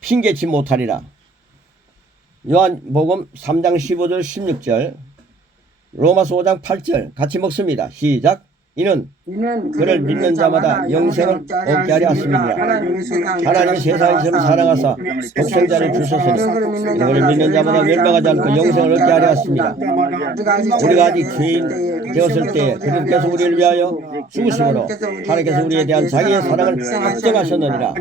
핑계치 못하리라. 요한복음 3장 15절 16절, 로마서 5장 8절 같이 먹습니다. 시작. 이는 그를 믿는 자마다 영생을 얻게 하려 하심이니라. 하나님이 세상을 처음 사랑하사 독생자를 주셨으니 이를 믿는 자마다 멸망하지 않고 영생을 얻게 하려 하십니다. 우리가 아직 죄인 되었을 때에 그리스도께서 우리를 위하여 죽으심으로 하나님께서 우리에 대한 자기의 사랑을 확정하셨느니라.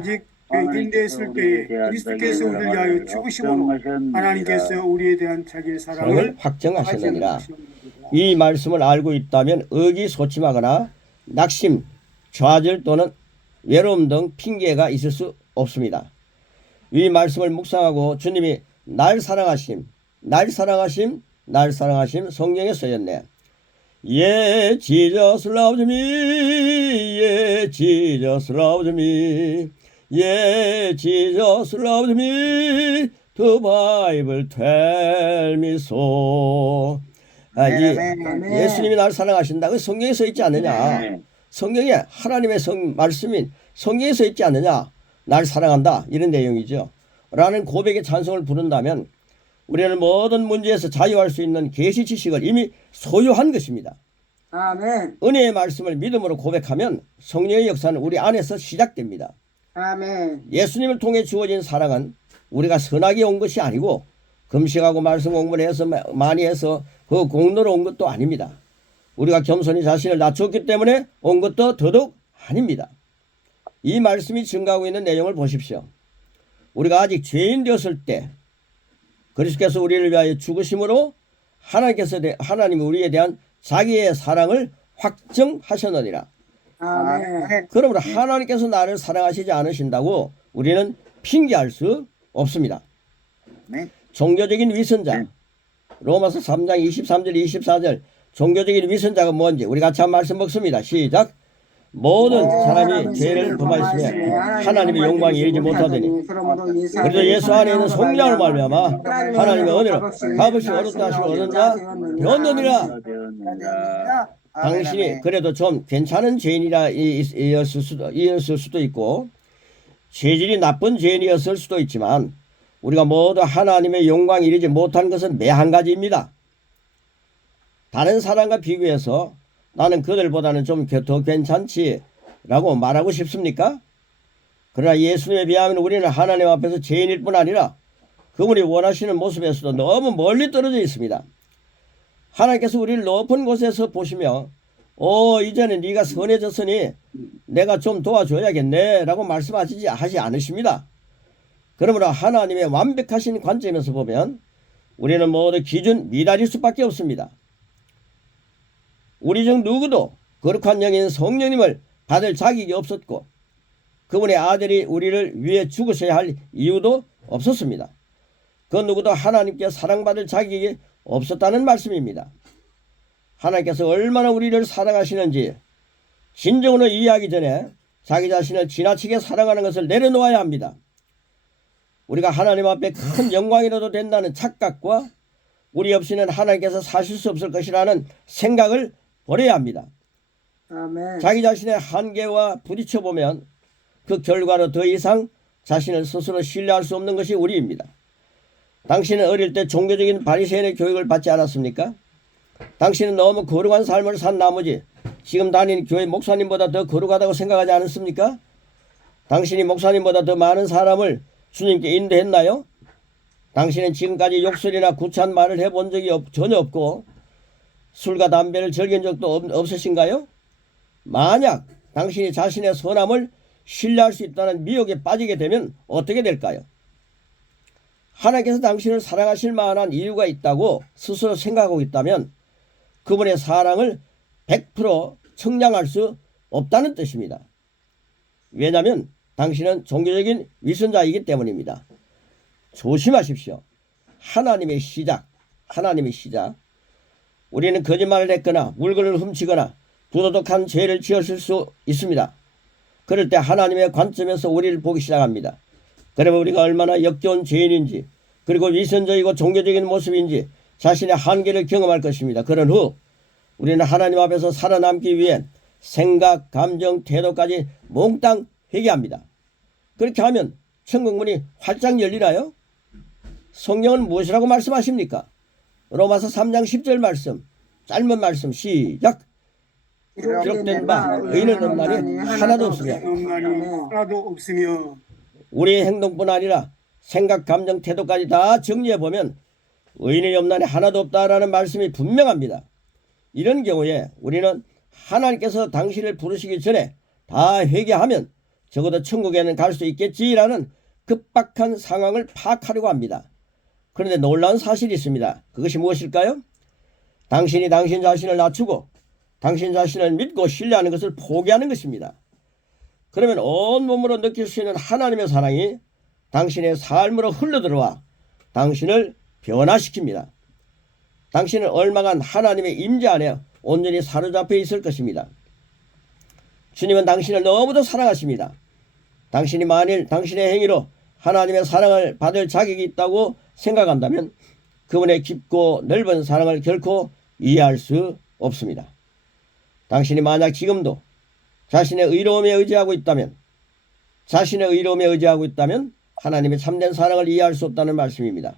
죄인되었을 때에 그리스도께서 우리를 위하여 죽으심으로 하나님께서 우리에 대한 자기의 사랑을 확정하셨느니라. 이 말씀을 알고 있다면 의기소침하거나 낙심, 좌절 또는 외로움 등 핑계가 있을 수 없습니다. 이 말씀을 묵상하고 주님이 날 사랑하심 성경에 써있네. Yeah, Jesus loves me. Yeah, Jesus loves me. Yeah, Jesus loves me. The Bible tell me so. 예수님이 나를 사랑하신다. 그 성경에 써 있지 않느냐? 성경에 하나님의 말씀인 성경에 써 있지 않느냐? 나를 사랑한다. 이런 내용이죠. 라는 고백의 찬송을 부른다면 우리는 모든 문제에서 자유할 수 있는 계시 지식을 이미 소유한 것입니다. 아멘. 은혜의 말씀을 믿음으로 고백하면 성령의 역사는 우리 안에서 시작됩니다. 아멘. 예수님을 통해 주어진 사랑은 우리가 선하게 온 것이 아니고 금식하고 말씀 공부를 해서 많이 해서 그 공로로 온 것도 아닙니다. 우리가 겸손히 자신을 낮췄기 때문에 온 것도 더더욱 아닙니다. 이 말씀이 증가하고 있는 내용을 보십시오. 우리가 아직 죄인 되었을 때 그리스도께서 우리를 위하여 죽으심으로 하나님이 우리에 대한 자기의 사랑을 확정하셨느니라. 아멘. 그러므로 하나님께서 나를 사랑하시지 않으신다고 우리는 핑계할 수 없습니다. 종교적인 위선자, 로마서 3장 23절 24절, 종교적인 위선자가 뭔지 우리 같이 한 말씀 먹습니다. 시작. 모든 사람이 죄를 범하였으며 하나님의 영광에 이르지 못하더니 그래도 예수 안에 있는 성령을 말미암아 하나님의 은혜로 값없이 얻었다 하시고 얻은 자 되었느니라. 당신이 그래도 좀 괜찮은 죄인이었을 수도 있고 죄질이 나쁜 죄인이었을 수도 있지만 우리가 모두 하나님의 영광에 이르지 못한 것은 매한 가지입니다. 다른 사람과 비교해서 나는 그들보다는 좀 더 괜찮지 라고 말하고 싶습니까? 그러나 예수님에 비하면 우리는 하나님 앞에서 죄인일 뿐 아니라 그분이 원하시는 모습에서도 너무 멀리 떨어져 있습니다. 하나님께서 우리를 높은 곳에서 보시며 이제는 네가 선해졌으니 내가 좀 도와줘야겠네 라고 말씀하시지 않으십니다. 그러므로 하나님의 완벽하신 관점에서 보면 우리는 모두 기준 미달일 수밖에 없습니다. 우리 중 누구도 거룩한 영인 성령님을 받을 자격이 없었고 그분의 아들이 우리를 위해 죽으셔야 할 이유도 없었습니다. 그 누구도 하나님께 사랑받을 자격이 없었다는 말씀입니다. 하나님께서 얼마나 우리를 사랑하시는지 진정으로 이해하기 전에 자기 자신을 지나치게 사랑하는 것을 내려놓아야 합니다. 우리가 하나님 앞에 큰 영광이라도 된다는 착각과 우리 없이는 하나님께서 사실 수 없을 것이라는 생각을 버려야 합니다. 아멘. 자기 자신의 한계와 부딪혀보면 그 결과로 더 이상 자신을 스스로 신뢰할 수 없는 것이 우리입니다. 당신은 어릴 때 종교적인 바리새인의 교육을 받지 않았습니까? 당신은 너무 거룩한 삶을 산 나머지 지금 다니는 교회 목사님보다 더 거룩하다고 생각하지 않습니까? 당신이 목사님보다 더 많은 사람을 주님께 인도했나요? 당신은 지금까지 욕설이나 구차한 말을 해본 적이 전혀 없고 술과 담배를 즐긴 적도 없으신가요? 만약 당신이 자신의 선함을 신뢰할 수 있다는 미혹에 빠지게 되면 어떻게 될까요? 하나님께서 당신을 사랑하실 만한 이유가 있다고 스스로 생각하고 있다면 그분의 사랑을 100% 청량할 수 없다는 뜻입니다. 왜냐하면 당신은 종교적인 위선자이기 때문입니다. 조심하십시오. 하나님의 시작. 우리는 거짓말을 했거나 물건을 훔치거나 부도덕한 죄를 지었을 수 있습니다. 그럴 때 하나님의 관점에서 우리를 보기 시작합니다. 그러면 우리가 얼마나 역겨운 죄인인지 그리고 위선적이고 종교적인 모습인지 자신의 한계를 경험할 것입니다. 그런 후 우리는 하나님 앞에서 살아남기 위해 생각, 감정, 태도까지 몽땅 회개합니다. 그렇게 하면 천국문이 활짝 열리나요? 성경은 무엇이라고 말씀하십니까? 로마서 3장 10절 말씀, 짧은 말씀 시작. 기록된 바 의인은 없나니 하나도 없으며 없나니 하나도 없으며 우리의 행동뿐 아니라 생각, 감정, 태도까지 다 정리해보면 의인이 없나니 하나도 없다라는 말씀이 분명합니다. 이런 경우에 우리는 하나님께서 당신을 부르시기 전에 다 회개하면 적어도 천국에는 갈 수 있겠지라는 급박한 상황을 파악하려고 합니다. 그런데 놀라운 사실이 있습니다. 그것이 무엇일까요? 당신이 당신 자신을 낮추고 당신 자신을 믿고 신뢰하는 것을 포기하는 것입니다. 그러면 온몸으로 느낄 수 있는 하나님의 사랑이 당신의 삶으로 흘러들어와 당신을 변화시킵니다. 당신은 얼마간 하나님의 임재 안에 온전히 사로잡혀 있을 것입니다. 주님은 당신을 너무도 사랑하십니다. 당신이 만일 당신의 행위로 하나님의 사랑을 받을 자격이 있다고 생각한다면 그분의 깊고 넓은 사랑을 결코 이해할 수 없습니다. 당신이 만약 지금도 자신의 의로움에 의지하고 있다면 하나님의 참된 사랑을 이해할 수 없다는 말씀입니다.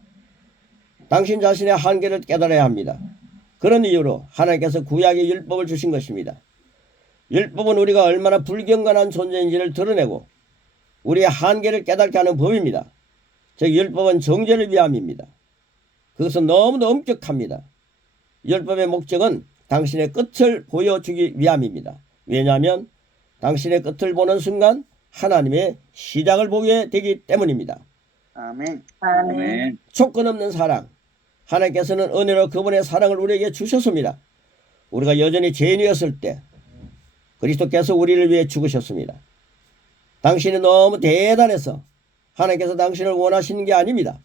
당신 자신의 한계를 깨달아야 합니다. 그런 이유로 하나님께서 구약의 율법을 주신 것입니다. 율법은 우리가 얼마나 불경건한 존재인지를 드러내고 우리의 한계를 깨닫게 하는 법입니다. 즉 율법은 정죄를 위함입니다. 그것은 너무도 엄격합니다. 율법의 목적은 당신의 끝을 보여주기 위함입니다. 왜냐하면 당신의 끝을 보는 순간 하나님의 시작을 보게 되기 때문입니다. 아멘. 아멘. 조건 없는 사랑. 하나님께서는 은혜로 그분의 사랑을 우리에게 주셨습니다. 우리가 여전히 죄인이었을 때 그리스도께서 우리를 위해 죽으셨습니다. 당신이 너무 대단해서 하나님께서 당신을 원하시는 게 아닙니다.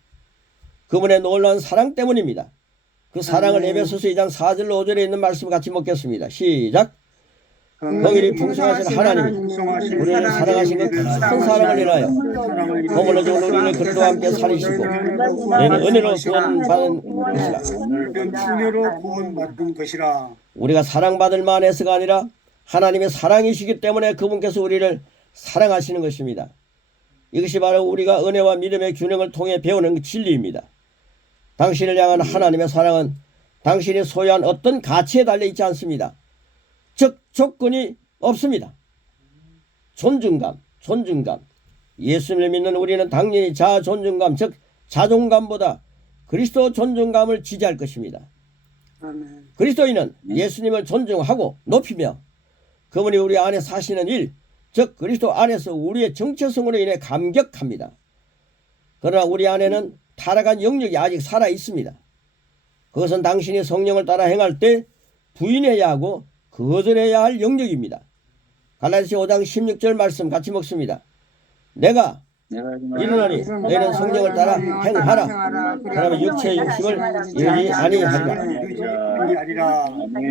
그분의 놀라운 사랑 때문입니다. 그 사랑을 에베소서 2장 4절로 5절에 있는 말씀 같이 먹겠습니다. 시작. 공일이 풍성하신 하나님이 우리를 사랑하신 그 큰 사랑을 인하여 공을 얻은 우리를 그리스도와 함께 살리시고 너희는 은혜로 구원받은 것이라. 은혜로 구원받은 것이라. 우리가 사랑받을 만해서가 아니라 하나님의 사랑이시기 때문에 그분께서 우리를 사랑하시는 것입니다. 이것이 바로 우리가 은혜와 믿음의 균형을 통해 배우는 진리입니다. 당신을 향한 하나님의 사랑은 당신이 소유한 어떤 가치에 달려있지 않습니다. 즉 조건이 없습니다. 존중감. 예수님을 믿는 우리는 당연히 자존중감, 즉 자존감보다 그리스도 존중감을 지지할 것입니다. 아멘. 그리스도인은 예수님을 존중하고 높이며 그분이 우리 안에 사시는 일, 즉 그리스도 안에서 우리의 정체성으로 인해 감격합니다. 그러나 우리 안에는 타락한 영역이 아직 살아 있습니다. 그것은 당신이 성령을 따라 행할 때 부인해야 하고 거절해야 할 영역입니다. 갈라디아서 5장 16절 말씀 같이 먹습니다. 내가 이르노니 너희는 성령을 따라 행하라. 그러면 육체의 욕심을 이루지 아니하리라.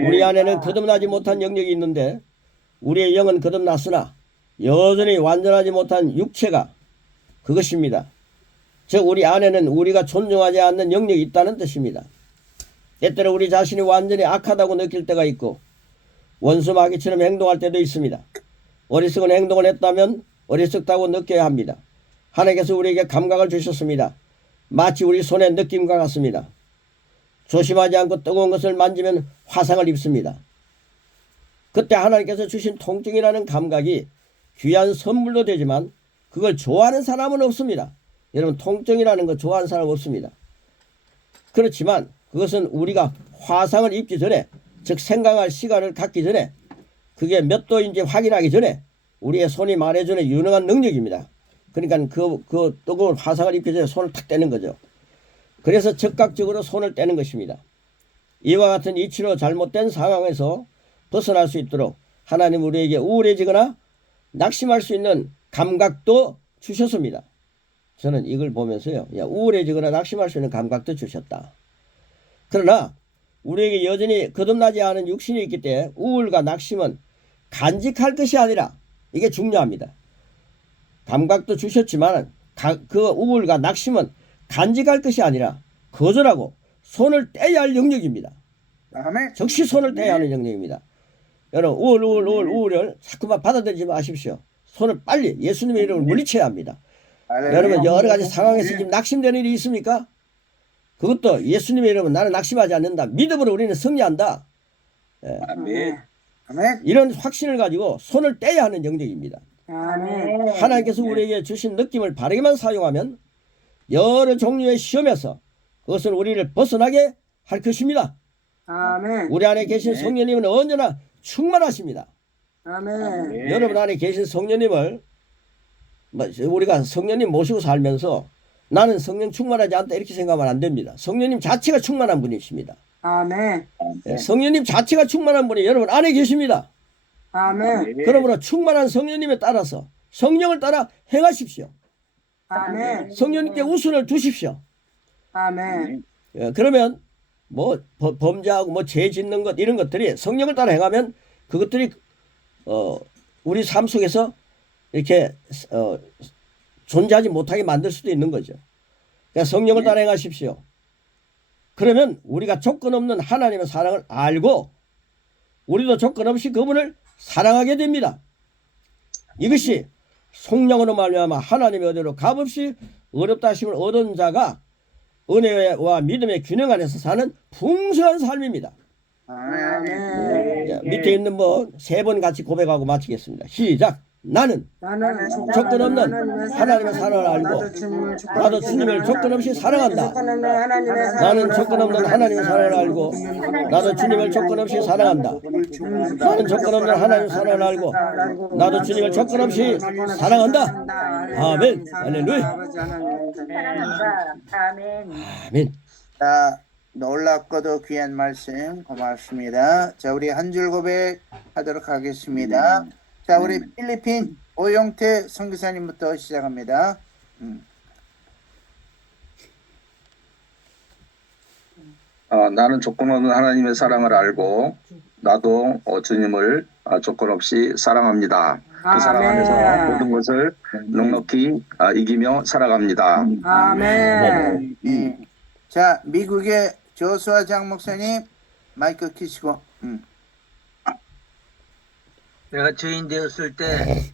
우리 안에는 거듭나지 못한 영역이 있는데 우리의 영은 거듭났으나 여전히 완전하지 못한 육체가 그것입니다. 즉 우리 안에는 우리가 존중하지 않는 영역이 있다는 뜻입니다. 때때로 우리 자신이 완전히 악하다고 느낄 때가 있고 원수 마귀처럼 행동할 때도 있습니다. 어리석은 행동을 했다면 어리석다고 느껴야 합니다. 하나님께서 우리에게 감각을 주셨습니다. 마치 우리 손의 느낌과 같습니다. 조심하지 않고 뜨거운 것을 만지면 화상을 입습니다. 그때 하나님께서 주신 통증이라는 감각이 귀한 선물도 되지만 그걸 좋아하는 사람은 없습니다. 여러분 통증이라는 거 좋아하는 사람은 없습니다. 그렇지만 그것은 우리가 화상을 입기 전에 즉 생각할 시간을 갖기 전에 그게 몇 도인지 확인하기 전에 우리의 손이 말해주는 유능한 능력입니다. 그러니까 그 뜨거운 화상을 입기 전에 손을 탁 떼는 거죠. 그래서 즉각적으로 손을 떼는 것입니다. 이와 같은 이치로 잘못된 상황에서 벗어날 수 있도록 하나님 우리에게 우울해지거나 낙심할 수 있는 감각도 주셨습니다. 저는 이걸 보면서요. 우울해지거나 낙심할 수 있는 감각도 주셨다. 그러나 우리에게 여전히 거듭나지 않은 육신이 있기 때문에 우울과 낙심은 간직할 것이 아니라 이게 중요합니다. 감각도 주셨지만 그 우울과 낙심은 간직할 것이 아니라 거절하고 손을 떼야 할 영역입니다. 즉시 손을 떼야 하는 영역입니다. 여러분 우울을 자꾸만 받아들이지 마십시오. 손을 빨리 예수님의 이름을 물리쳐야 합니다. 여러분 여러 가지 상황에서 네. 지금 낙심되는 일이 있습니까? 그것도 예수님의 이름은 나는 낙심하지 않는다. 믿음으로 우리는 승리한다. 아멘. 아멘. 이런 확신을 가지고 손을 떼야 하는 영역입니다. 아멘. 하나님께서 우리에게 주신 느낌을 바르게만 사용하면 여러 종류의 시험에서 그것을 우리를 벗어나게 할 것입니다. 아멘. 우리 안에 계신 성령님은 언제나 충만하십니다. 아멘. 여러분 안에 계신 성령님을 우리가 성령님 모시고 살면서 나는 성령 충만하지 않다 이렇게 생각하면 안 됩니다. 성령님 자체가 충만한 분이십니다. 아멘. 성령님 자체가 충만한 분이 여러분 안에 계십니다. 아멘. 그러므로 충만한 성령님에 따라서 성령을 따라 행하십시오. 아멘. 성령님께 우선을 두십시오. 아멘. 그러면 뭐 범죄하고 뭐 죄 짓는 것 이런 것들이 성령을 따라 행하면 그것들이 우리 삶 속에서 이렇게 존재하지 못하게 만들 수도 있는 거죠. 그러니까 성령을 따라 행하십시오. 그러면 우리가 조건 없는 하나님의 사랑을 알고 우리도 조건 없이 그분을 사랑하게 됩니다. 이것이 성령으로 말미암아 하나님의 은혜로 값없이 어렵다 하심을 얻은 자가 은혜와 믿음의 균형 안에서 사는 풍성한 삶입니다. 아멘. 밑에 있는 뭐 3번 같이 고백하고 마치겠습니다. 시작. 나는 나는 조건 없는 하나님의 사랑을 알고 나도 주님을 조건 없이 사랑한다. 나는 조건 없는 하나님의 사랑을 알고 나도 주님을 조건 없이 사랑한다. 나는 조건 없는 하나님의 사랑을 알고 나도 주님을 조건 없이 사랑한다. 아멘. 할렐루야. 사랑한다. 아멘. 아멘. 자, 놀랍고도 귀한 말씀 고맙습니다. 자, 우리 한 줄 고백하도록 하겠습니다. 자, 우리 필리핀 오용태 선교사님부터 시작합니다. 나는 조건 없는 하나님의 사랑을 알고 나도 주님을 조건 없이 사랑합니다. 그 사랑 안에서 모든 것을 넉넉히 이기며 살아갑니다. 아멘. 자, 미국의 조수아 장 목사님 마이크 켜시고. 내가 죄인 되었을 때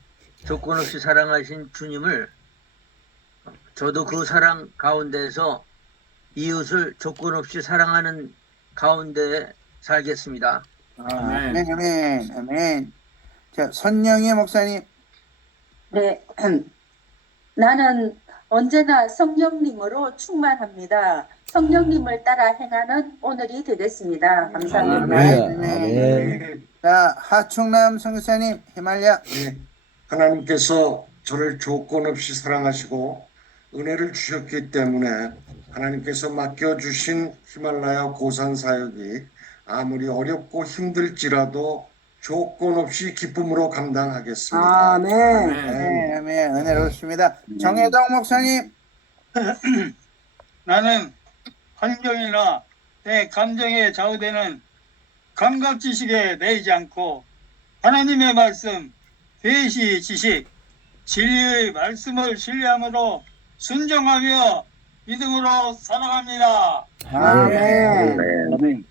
조건 없이 사랑하신 주님을 저도 그 사랑 가운데서 이웃을 조건 없이 사랑하는 가운데 살겠습니다. 아멘. 아멘. 아멘. 자, 선영희 목사님. 네. 나는 언제나 성령님으로 충만합니다. 성령님을 따라 행하는 오늘이 되겠습니다. 감사합니다. 아멘. 자, 하충남 선교사님 히말야. 네, 하나님께서 저를 조건 없이 사랑하시고 은혜를 주셨기 때문에 하나님께서 맡겨주신 히말라야 고산 사역이 아무리 어렵고 힘들지라도 조건 없이 기쁨으로 감당하겠습니다. 아멘. 아멘. 아멘. 은혜롭습니다. 정혜동 목사님. 나는 환경이나 내 감정에 좌우되는 감각 지식에 매이지 않고 하나님의 말씀, 계시 지식, 진리의 말씀을 신뢰함으로 순종하며 믿음으로 살아갑니다. 아멘.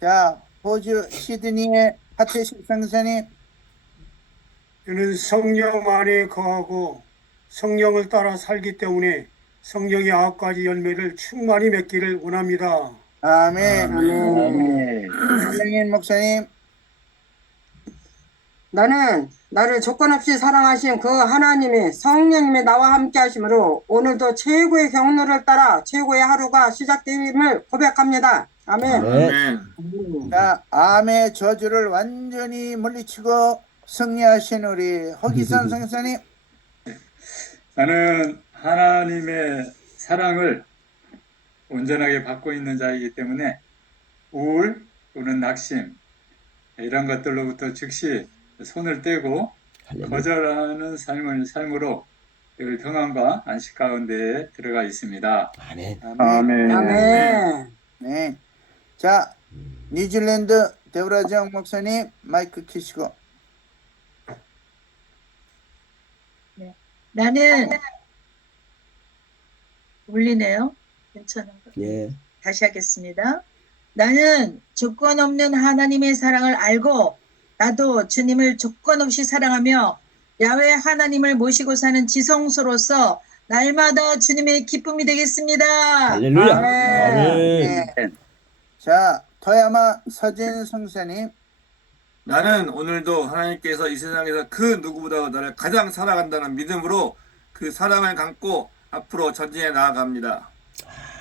자, 호주 시드니의 하태식 선교사님. 저는 성령 안에 거하고 성령을 따라 살기 때문에 성령의 9가지 열매를 충만히 맺기를 원합니다. 아멘. 아멘. 유영인 목사님. 나는 나를 조건 없이 사랑하신 그 하나님이 성령님이 나와 함께 하심으로 오늘도 최고의 경로를 따라 최고의 하루가 시작됨을 고백합니다. 아멘. 자, 암의 저주를 완전히 물리치고 승리하신 우리 허기선 선교사님. 나는 하나님의 사랑을 온전하게 받고 있는 자이기 때문에 우울 또는 낙심 이런 것들로부터 즉시 손을 떼고 거절하는 삶으로 늘 평안과 안식 가운데에 들어가 있습니다. 아멘. 아멘. 아멘. 네. 자, 뉴질랜드 데브라정 목사님 마이크 켜시고. 나는 울리네요. 괜찮은가? 예. 다시 하겠습니다. 나는 조건 없는 하나님의 사랑을 알고 나도 주님을 조건 없이 사랑하며 야훼 하나님을 모시고 사는 지성소로서 날마다 주님의 기쁨이 되겠습니다. 할렐루야. 아멘. 아멘. 자, 토야마 서진 성사님. 나는 오늘도 하나님께서 이 세상에서 그 누구보다 나를 가장 사랑한다는 믿음으로 그 사랑을 감고 앞으로 전진해 나아갑니다.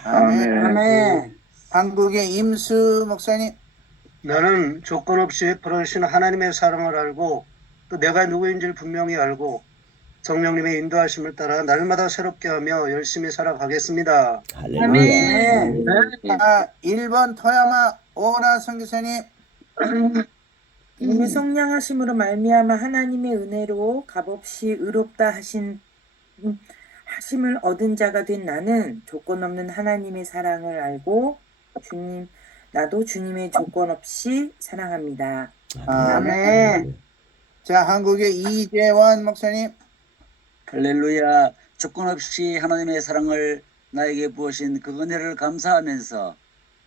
아멘. 아멘. 한국의 임수 목사님. 나는 조건 없이 그러신 하나님의 사랑을 알고 또 내가 누구인지를 분명히 알고 성령님의 인도하심을 따라 날마다 새롭게 하며 열심히 살아가겠습니다. 할렐루야. 아멘. 자, 1번 토야마 오나 선교사님. 이미 성량하심으로 말미암아 하나님의 은혜로 값없이 의롭다 하심을 얻은 자가 된 나는 조건 없는 하나님의 사랑을 알고 나도 주님의 조건 없이 사랑합니다. 아멘. 자, 한국의 이재원 목사님. 할렐루야. 조건 없이 하나님의 사랑을 나에게 부으신 그 은혜를 감사하면서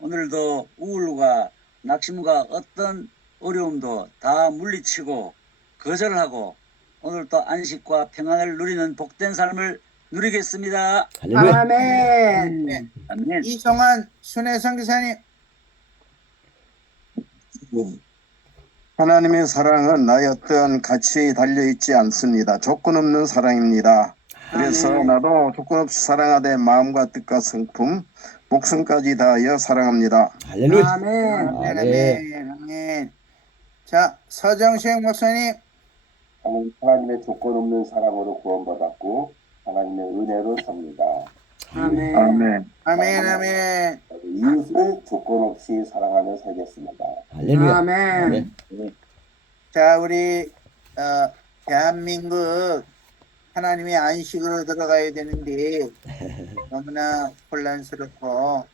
오늘도 우울과 낙심과 어떤 어려움도 다 물리치고 거절하고 오늘도 안식과 평안을 누리는 복된 삶을 누리겠습니다. 할렐루야. 아멘. 아멘. 이성환 순회성 기사님. 하나님의 사랑은 나의 어떤 가치에 달려있지 않습니다. 조건 없는 사랑입니다. 그래서 나도 조건 없이 사랑하되 마음과 뜻과 성품, 목숨까지 다하여 사랑합니다. 할렐루야. 아멘. 아멘. 아멘. 아멘. 자, 서정식 목사님. 하나님의 조건 없는 사랑으로 구원받았고 하나님의 은혜로 삽니다. 아멘. 아멘. 아멘. 아멘. 이웃을 조건 없이 사랑하며 살겠습니다. 할렐루야. 아멘. 자, 우리 대한민국 하나님의 안식으로 들어가야 되는데 너무나 혼란스럽고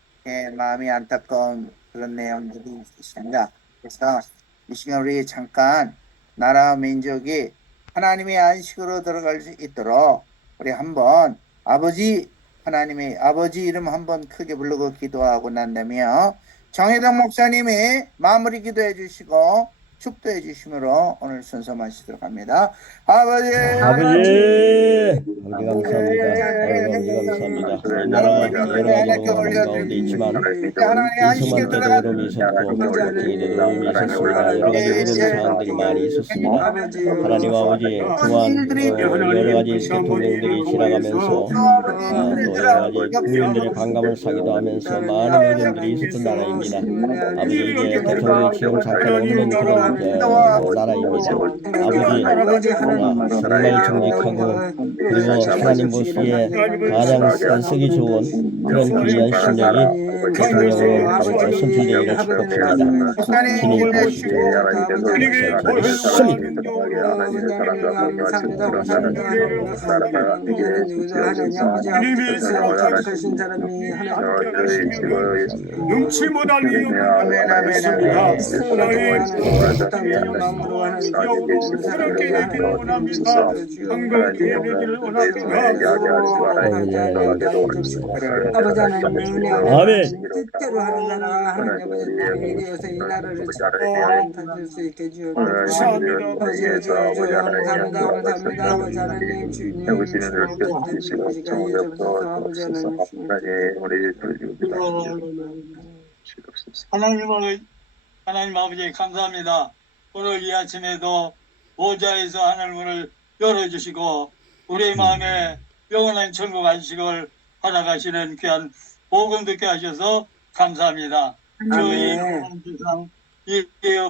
마음이 안타까운 그런 내용들이 있습니다. 그래서 이 시간 우리 잠깐 나라와 민족이 하나님의 안식으로 들어갈 수 있도록 우리 한번 하나님의 아버지 이름 한번 크게 부르고 기도하고 난 다음에 정혜동 목사님이 마무리 기도해 주시고 축도해 주심으로 오늘 순서 마치도록 합니다. 아버지 아버지 감사합니다. 감사합니다. 이 나라가 여러 가지 어려움 가운데 있지만 이수만 때도 어려움이 있었고 박정희 때도 어려움이 있었습니다. 여러 가지 어려운 상황들이 많이 있었습니다. 하나님 아버지 또한 여러 가지 대통령들이 지나가면서 또 여러 가지 국민들의 반감을 사기도 하면서 많은 어려움들이 있었던 나라입니다. 아버지 이제 대통령 지금 잠깐 없는 그런 나라입니다. 아버지 정말 정직하고 그리고 하나님 보시기에 가장 쓰기 좋은 그런 귀한 심령이 대통령으로 선출되기를 축복합니다. 주님 보시고 눈치 못할 위험을 있습니다. 새롭게 되기를 원합니다. 한국 예배기를 원합니다. 아버지 하나님 은혜 아멘. 뜻대로 하는 나라 하나님 아버지 나에게 되어서 이 나라를 다질 수 있게 주옵소서. 아버지 감사합니다. 감사합니다. 아버지 하나님 주님 하나님 아버지 감사합니다. 오늘 이 아침에도 보좌에서 하늘문을 열어주시고 우리의 마음에 영원한 천국 안식을 받아가시는 귀한 복음 듣게 하셔서 감사합니다. 저희 세상 이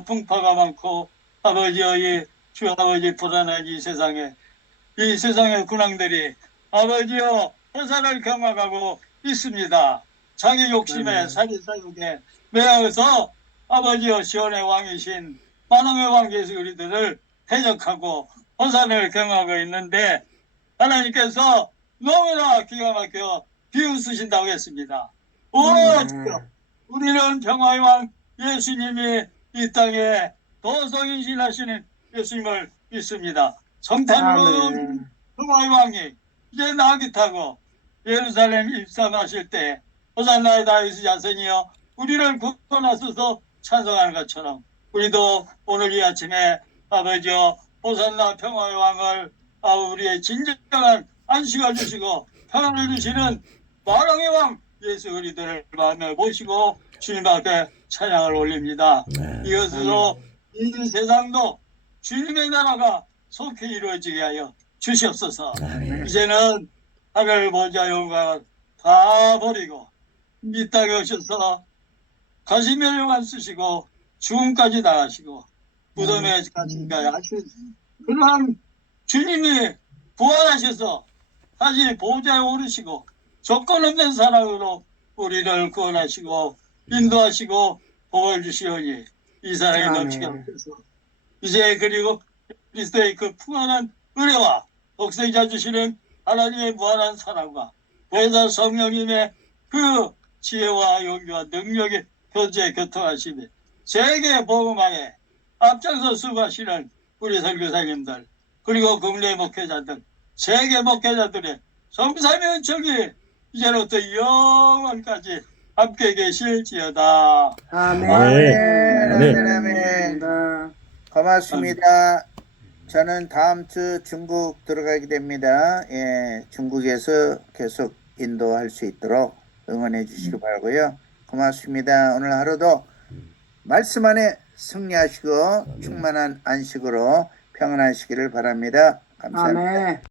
풍파가 많고 아버지의 주 아버지 불안한 이 세상의 군왕들이 아버지여 허사를 경악하고 있습니다. 자기 욕심에 사리사욕에 매여서 아버지여 시온의 왕이신 만왕의 왕 예수 그리스도를 대적하고 허산을 경하고 있는데 하나님께서 너무나 기가 막혀 비웃으신다고 했습니다. 우리는 평화의 왕 예수님이 이 땅에 도성인신하시는 예수님을 믿습니다. 성탄으로 평화의 왕이 이제 나귀 타고 예루살렘 입성하실 때 호산나 다윗의 자손이여 우리를 구원하소서 찬송하는 것처럼 우리도 오늘 이 아침에 아버지여 호산나 평화의 왕을 우리의 진정한 안식을 주시고 평안을 주시는 만왕의 왕 예수 그리스도를 마음에 모시고 주님 앞에 찬양을 올립니다. 이것으로 이 세상도 주님의 나라가 속히 이루어지게 하여 주시옵소서. 이제는 하늘 보좌 영광을 다 버리고 이 땅에 오셔서 가시면 영광 쓰시고 죽음까지 나가시고 무덤에 가신가 하신 그러한 주님이 부활하셔서 다시 보좌에 오르시고 조건 없는 사랑으로 우리를 구원하시고 인도하시고 복을 주시오니 이 사랑이 넘치게 하셔서 이제 그리고 그리스도의 그 풍성한 은혜와 복생자 주시는 하나님의 무한한 사랑과 보혜사 성령님의 그 지혜와 용기와 능력의 교제 교통하심에 세계 복음화에 앞장서 수고하시는 우리 선교사님들 그리고 국내 목회자들 세계 목회자들의 성삼위 은총이 이제부터 영원까지 함께 계실지어다. 아멘. 아멘. 아멘. 고맙습니다. 저는 다음 주 중국 들어가게 됩니다. 예, 중국에서 계속 인도할 수 있도록 응원해 주시기 바라고요. 고맙습니다. 오늘 하루도 말씀 안에 승리하시고 충만한 안식으로 평안하시기를 바랍니다. 감사합니다. 아멘.